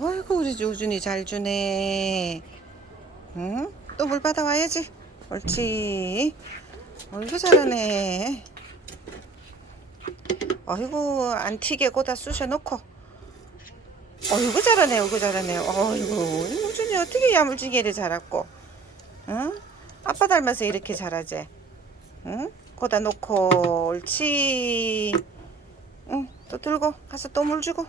아이고 우리 우준이 잘 주네. 응? 또 물 받아와야지. 옳지. 어이구 잘하네. 어이구 안 튀게 고다 쑤셔놓고. 어이구 잘하네. 어이구 잘하네. 어이구 우준이 어떻게 야물지게 이래 자랐고. 응? 아빠 닮아서 이렇게 잘하지. 응? 고다 놓고 옳지. 응. 또 들고 가서 또 물 주고.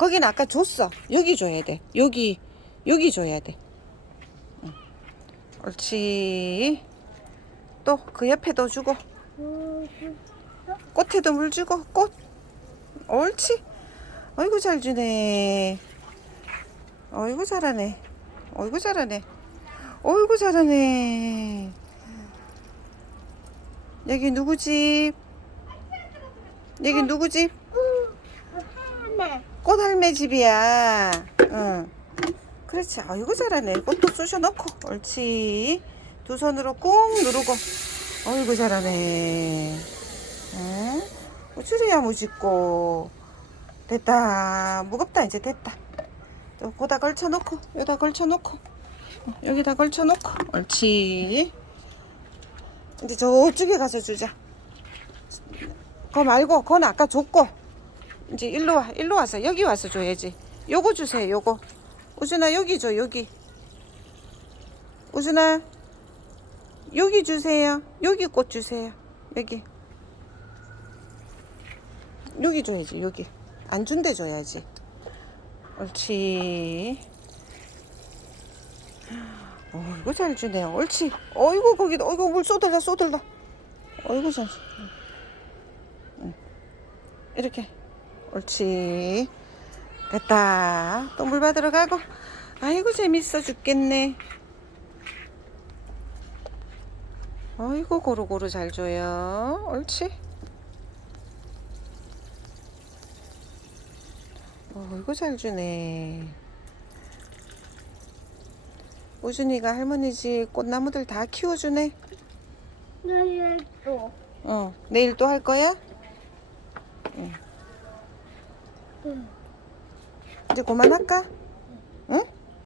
거긴 아까 줬어. 여기 줘야 돼. 여기 여기 줘야 돼. 응. 옳지. 또 그 옆에도 주고 꽃에도 물 주고 꽃. 옳지. 어이구 잘 주네. 어이구 잘하네. 어이구 잘하네. 어이구 잘하네. 여기 누구 집? 여기 누구 집? 네. 꽃할매 집이야. 응. 그렇지. 아이고 잘하네. 꽃도 쑤셔 넣고. 옳지. 두 손으로 꾹 누르고. 아이고 잘하네. 응? 우쭈리야 무짓고. 됐다. 무겁다 이제 됐다. 또 고다 걸쳐 놓고 여기다 걸쳐 놓고 여기다 걸쳐 놓고. 옳지. 이제 저쪽에 가서 주자. 그거 말고 그건 아까 줬고. 이제 일로 와 일로 와서 여기 와서 줘야지. 요거 주세요 요거. 우준아 여기 줘 여기. 우준아 여기 주세요. 여기 꽃 주세요 여기. 여기 줘야지 여기. 안 준대 줘야지. 옳지. 어이구 잘 주네. 옳지. 어이구 거기다 어이구 물 쏟을라 쏟을라 어이구 잘 응. 이렇게 옳지. 됐다. 또 물 받으러 가고. 아이고, 재밌어 죽겠네. 아이고, 고루고루 잘 줘요. 옳지. 어이구, 잘 주네. 우준이가 할머니 집 꽃나무들 다 키워주네. 내일 또. 어, 내일 또 할 거야? 응. 이제 그만할까?